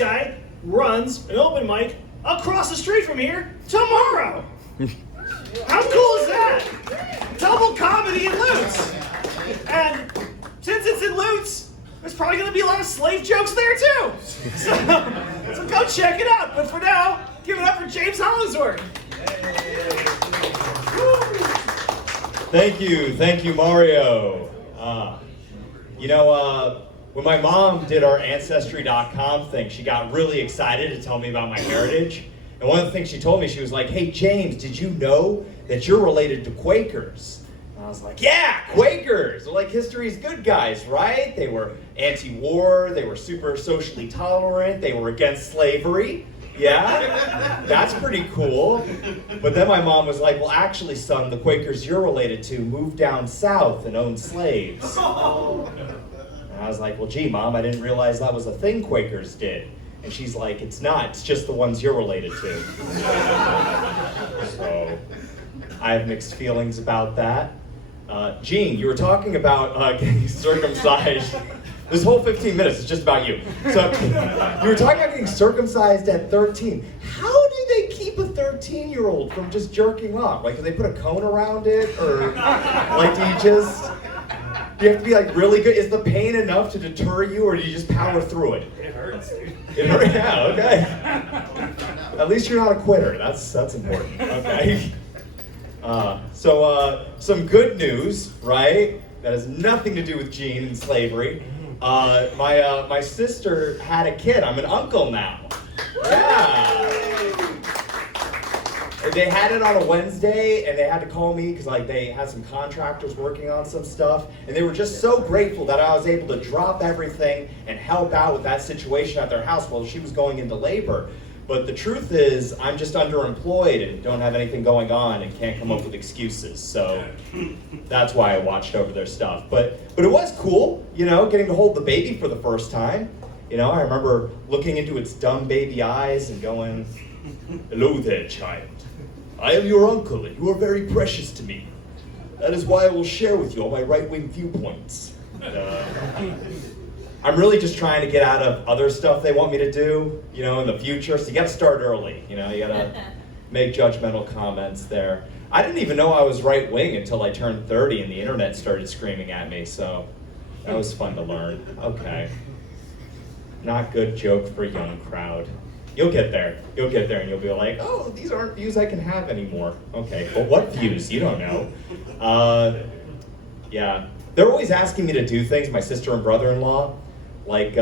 guy runs an open mic across the street from here tomorrow. How cool is that? Double comedy in Lutz. And since it's in Lutz, there's probably going to be a lot of slave jokes there too. So go check it out. But for now, give it up for James Hollingsworth. Thank you, Mario. When my mom did our Ancestry.com thing, she got really excited to tell me about my heritage. And one of the things she told me, she was like, "Hey, James, did you know that you're related to Quakers?" And I was like, "Yeah, Quakers! Well, like, history's good guys, right? They were anti-war, they were super socially tolerant, they were against slavery. Yeah, that's pretty cool." But then my mom was like, "Well, actually, son, the Quakers you're related to moved down south and owned slaves." And I was like, "Well, gee, Mom, I didn't realize that was a thing Quakers did." And she's like, "It's not, it's just the ones you're related to." So, I have mixed feelings about that. Gene, you were talking about getting circumcised. This whole 15 minutes is just about you. So, you were talking about getting circumcised at 13. How do they keep a 13-year-old from just jerking off? Like, do they put a cone around it? Or, like, do you have to be, like, really good? Is the pain enough to deter you, or do you just power through it? It hurts, dude. It hurts? Yeah, okay. At least you're not a quitter. That's important. Okay. Some good news, right? That has nothing to do with Gene and slavery. My sister had a kid. I'm an uncle now. Yeah. They had it on a Wednesday, and they had to call me because they had some contractors working on some stuff, and they were just so grateful that I was able to drop everything and help out with that situation at their house while she was going into labor. But the truth is, I'm just underemployed and don't have anything going on and can't come up with excuses. So that's why I watched over their stuff. But it was cool, getting to hold the baby for the first time. I remember looking into its dumb baby eyes and going, "Hello there, child. I am your uncle, and you are very precious to me. That is why I will share with you all my right-wing viewpoints." I'm really just trying to get out of other stuff they want me to do, in the future. So you got to start early, you got to make judgmental comments there. I didn't even know I was right-wing until I turned 30 and the internet started screaming at me, so that was fun to learn. Okay. Not good joke for a young crowd. You'll get there, and you'll be like, "Oh, these aren't views I can have anymore." Okay, but what views? You don't know. Yeah. They're always asking me to do things, my sister and brother-in-law. Like,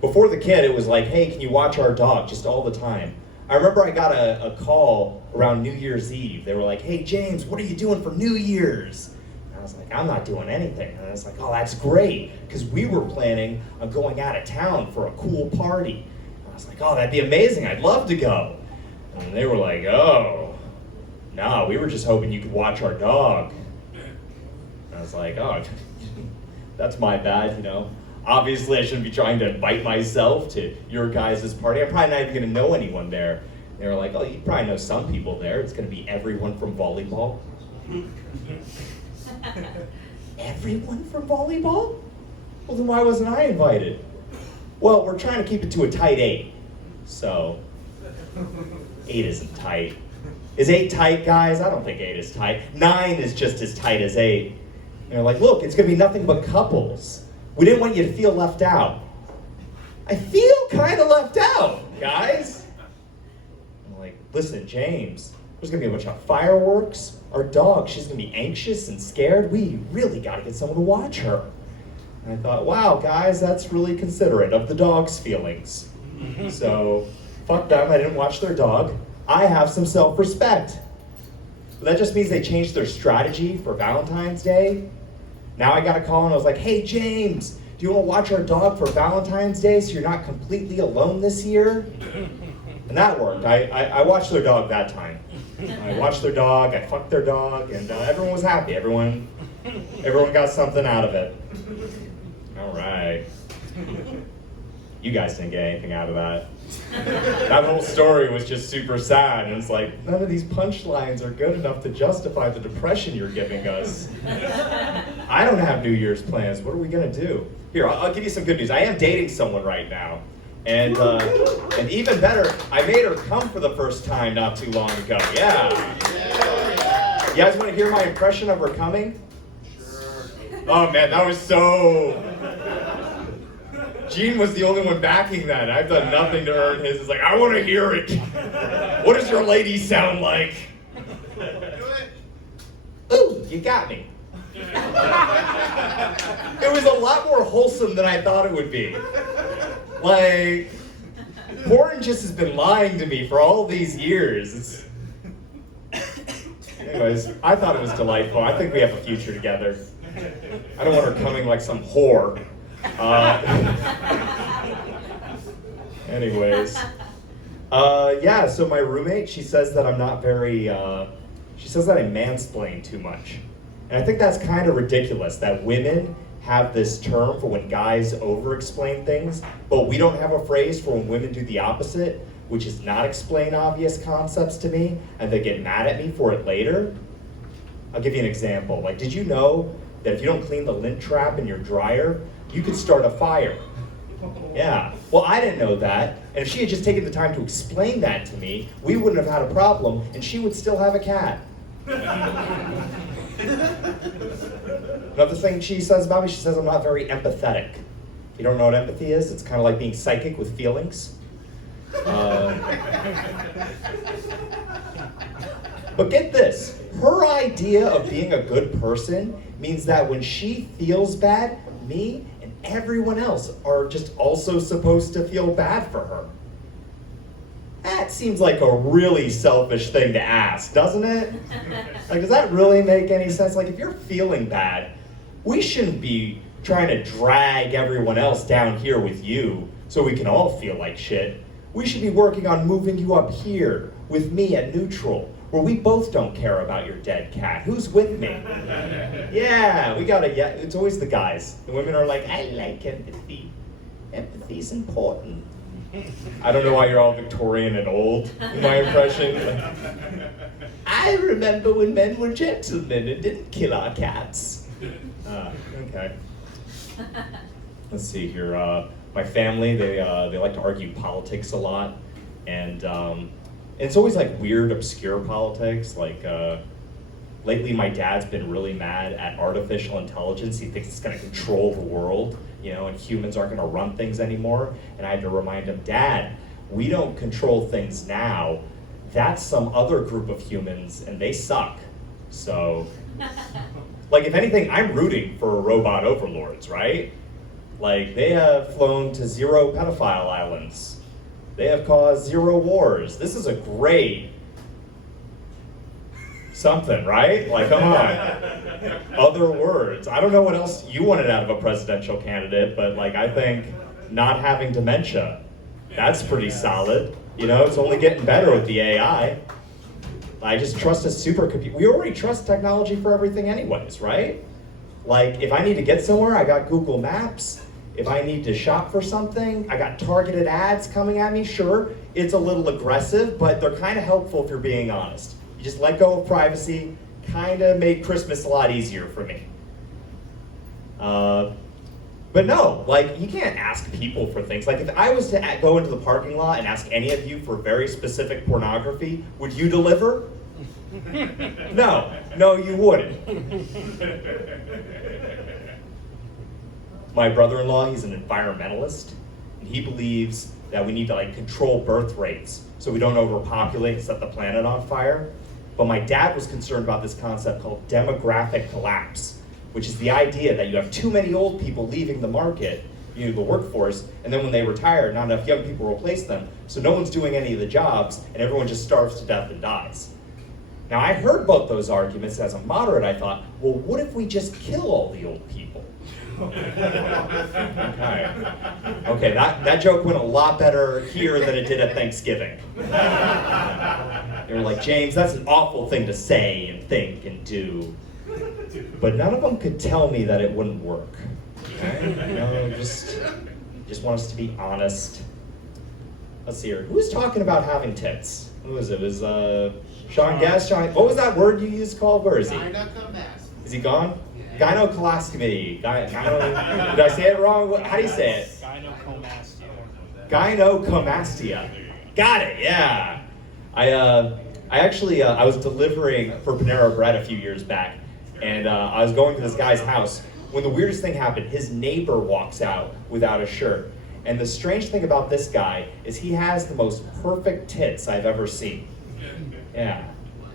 before the kid, it was like, "Hey, can you watch our dog?" Just all the time. I remember I got a call around New Year's Eve. They were like, "Hey, James, what are you doing for New Year's?" And I was like, "I'm not doing anything." And I was like, "Oh, that's great," because we were planning on going out of town for a cool party. And I was like, "Oh, that'd be amazing. I'd love to go." And they were like, "Oh, no, we were just hoping you could watch our dog." And I was like, "Oh, that's my bad, Obviously, I shouldn't be trying to invite myself to your guys' party. I'm probably not even going to know anyone there." They were like, "Oh, you probably know some people there. It's going to be everyone from volleyball." Everyone from volleyball? Well, then why wasn't I invited? Well, we're trying to keep it to a tight 8. So, 8 isn't tight. Is 8 tight, guys? I don't think 8 is tight. 9 is just as tight as 8. And they're like, "Look, it's going to be nothing but couples. We didn't want you to feel left out." I feel kind of left out, guys. I'm like, "Listen, James, there's going to be a bunch of fireworks. Our dog, she's going to be anxious and scared. We really got to get someone to watch her." And I thought, wow, guys, that's really considerate of the dog's feelings. So, fuck them, I didn't watch their dog. I have some self-respect. But that just means they changed their strategy for Valentine's Day. Now I got a call and I was like, "Hey, James, do you want to watch our dog for Valentine's Day so you're not completely alone this year?" And that worked. I watched their dog that time. I watched their dog, I fucked their dog, and everyone was happy. Everyone got something out of it. All right. You guys didn't get anything out of that. That whole story was just super sad, and it's like, none of these punchlines are good enough to justify the depression you're giving us. I don't have New Year's plans. What are we gonna do? Here, I'll give you some good news. I am dating someone right now. And even better, I made her come for the first time not too long ago. Yeah. You guys want to hear my impression of her coming? Sure. Oh man, that was so... Gene was the only one backing that. I've done nothing to earn his. It's like, I want to hear it. What does your lady sound like? Do it. Ooh, you got me. It was a lot more wholesome than I thought it would be. Like, porn just has been lying to me for all these years. Anyways, I thought it was delightful. I think we have a future together. I don't want her coming like some whore. Anyways. Yeah, so my roommate, she says that I'm not very, she says that I mansplain too much. And I think that's kind of ridiculous that women have this term for when guys over-explain things, but we don't have a phrase for when women do the opposite, which is not explain obvious concepts to me, and they get mad at me for it later. I'll give you an example. Like, did you know that if you don't clean the lint trap in your dryer, you could start a fire? Yeah, well, I didn't know that, and if she had just taken the time to explain that to me, we wouldn't have had a problem, and she would still have a cat. Another thing she says about me, she says I'm not very empathetic. If you don't know what empathy is, it's kind of like being psychic with feelings. But get this, her idea of being a good person means that when she feels bad, me and everyone else are just also supposed to feel bad for her. That seems like a really selfish thing to ask, doesn't it? Like, does that really make any sense? Like, if you're feeling bad, we shouldn't be trying to drag everyone else down here with you so we can all feel like shit. We should be working on moving you up here with me at neutral, where we both don't care about your dead cat. Who's with me? Yeah, we gotta, yeah, it's always the guys. The women are like, I like empathy. Empathy's important. I don't know why you're all Victorian and old in my impression. I remember when men were gentlemen and didn't kill our cats. Okay. Let's see here. My family, they like to argue politics a lot, and it's always like weird, obscure politics. Like lately, my dad's been really mad at artificial intelligence. He thinks it's going to control the world, you know, and humans aren't going to run things anymore. And I had to remind him, Dad, we don't control things now. That's some other group of humans, and they suck. So, like, if anything, I'm rooting for robot overlords, right? Like, they have flown to 0 pedophile islands. They have caused 0 wars. This is a great something, right? Like, come on. Other words. I don't know what else you wanted out of a presidential candidate, but like, I think not having dementia, that's pretty solid. You know, it's only getting better with the AI. I just trust a supercomputer. We already trust technology for everything anyways, right? Like, if I need to get somewhere, I got Google Maps. If I need to shop for something, I got targeted ads coming at me. Sure, it's a little aggressive, but they're kind of helpful if you're being honest. You just let go of privacy, kind of made Christmas a lot easier for me. But no, like, you can't ask people for things. Like, if I was to go into the parking lot and ask any of you for very specific pornography, would you deliver? No, you wouldn't. My brother-in-law, he's an environmentalist, and he believes that we need to like control birth rates so we don't overpopulate and set the planet on fire. But my dad was concerned about this concept called demographic collapse, which is the idea that you have too many old people leaving the market, you know, the workforce, and then when they retire, not enough young people replace them, so no one's doing any of the jobs, and everyone just starves to death and dies. Now, I heard both those arguments. As a moderate, I thought, well, what if we just kill all the old people? Okay, that joke went a lot better here than it did at Thanksgiving. They were like, James, that's an awful thing to say and think and do. But none of them could tell me that it wouldn't work. Okay? You know, just want us to be honest. Let's see here. Who's talking about having tits? Who was it? It was Sean Guest? What was that word you used called? Where is he? Is he gone? Gynecomastia. Did I say it wrong? How do you say it? Gynecomastia. Got it, yeah. I was delivering for Panera Bread a few years back, and I was going to this guy's house when the weirdest thing happened. His neighbor walks out without a shirt. And the strange thing about this guy is he has the most perfect tits I've ever seen. Yeah.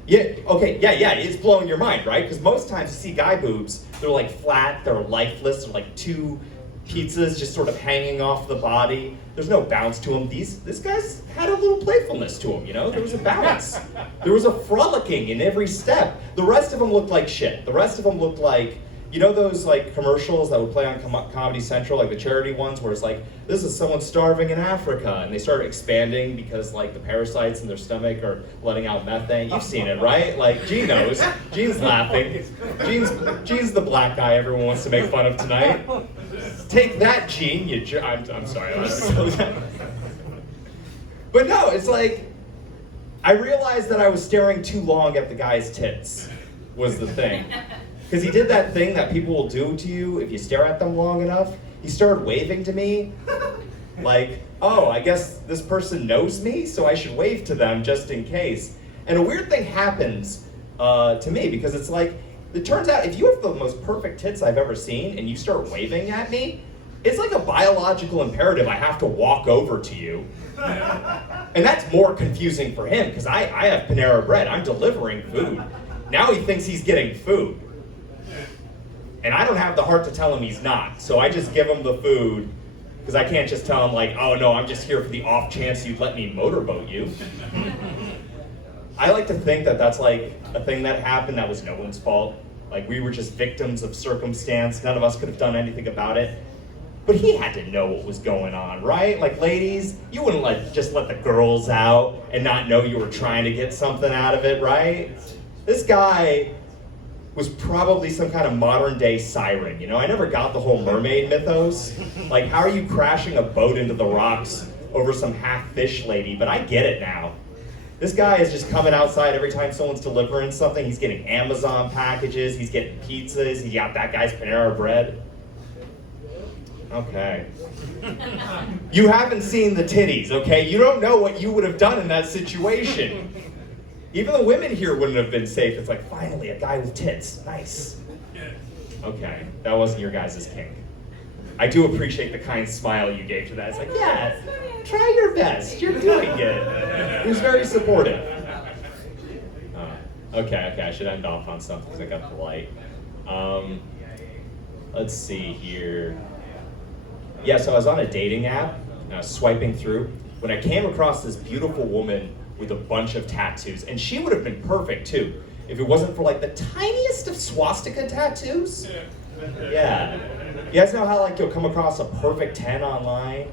Yeah, okay, yeah, it's blowing your mind, right? Because most times you see guy boobs, they're like flat, they're lifeless, they're like two pizzas just sort of hanging off the body. There's no bounce to them. This guy's had a little playfulness to him, you know? There was a bounce. There was a frolicking in every step. The rest of them looked like shit. The rest of them looked like, you know those like commercials that would play on Comedy Central, like the charity ones, where it's like, this is someone starving in Africa, and they start expanding because like the parasites in their stomach are letting out methane. You've seen it, right? Like Gene knows. Gene's laughing. Gene's the black guy everyone wants to make fun of tonight. Take that, Gene. I'm sorry. But no, it's like I realized that I was staring too long at the guy's tits. Was the thing. Because he did that thing that people will do to you if you stare at them long enough. He started waving to me, like, oh, I guess this person knows me, so I should wave to them just in case. And a weird thing happens to me, because it's like, it turns out if you have the most perfect tits I've ever seen and you start waving at me, it's like a biological imperative I have to walk over to you. And that's more confusing for him, because I have Panera Bread, I'm delivering food. Now he thinks he's getting food. And I don't have the heart to tell him he's not, so I just give him the food, because I can't just tell him like, oh no, I'm just here for the off chance you'd let me motorboat you. I like to think that that's like a thing that happened that was no one's fault. Like we were just victims of circumstance, none of us could have done anything about it. But he had to know what was going on, right? Like ladies, you wouldn't just let the girls out and not know you were trying to get something out of it, right? This guy was probably some kind of modern day siren, you know? I never got the whole mermaid mythos. Like, how are you crashing a boat into the rocks over some half-fish lady? But I get it now. This guy is just coming outside every time someone's delivering something. He's getting Amazon packages, he's getting pizzas, he got that guy's Panera Bread. Okay. You haven't seen the titties, okay? You don't know what you would have done in that situation. Even the women here wouldn't have been safe. It's like, finally, a guy with tits. Nice. Okay, that wasn't your guys' kink. I do appreciate the kind smile you gave to that. It's like, yeah, try your best. You're doing it. It was very supportive. Okay, I should end off on something because I got polite. Let's see here. Yeah, so I was on a dating app, and I was swiping through, when I came across this beautiful woman with a bunch of tattoos, and she would have been perfect too, if it wasn't for like the tiniest of swastika tattoos. Yeah. You guys know how like you'll come across a perfect 10 online,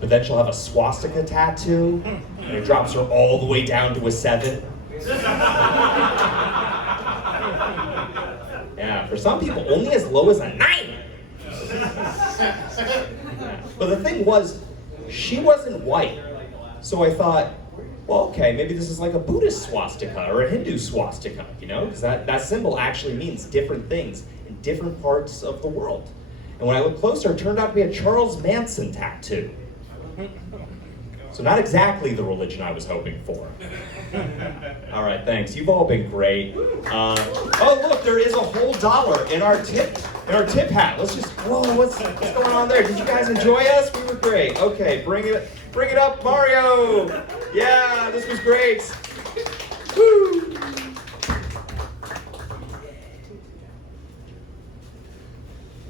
but then she'll have a swastika tattoo, and it drops her all the way down to a 7? Yeah, for some people, only as low as a 9. But the thing was, she wasn't white. So I thought, well, okay, maybe this is like a Buddhist swastika or a Hindu swastika, you know? Because that symbol actually means different things in different parts of the world. And when I looked closer, it turned out to be a Charles Manson tattoo. So not exactly the religion I was hoping for. All right, thanks. You've all been great. Oh, look, there is a whole $1 in our tip hat. Let's just, whoa, what's going on there? Did you guys enjoy us? We were great. Okay, bring it up, Mario. Yeah, this was great. Woo.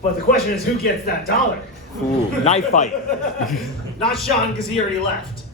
But the question is, who gets that $1? Ooh, knife fight. Not Sean, because he already left.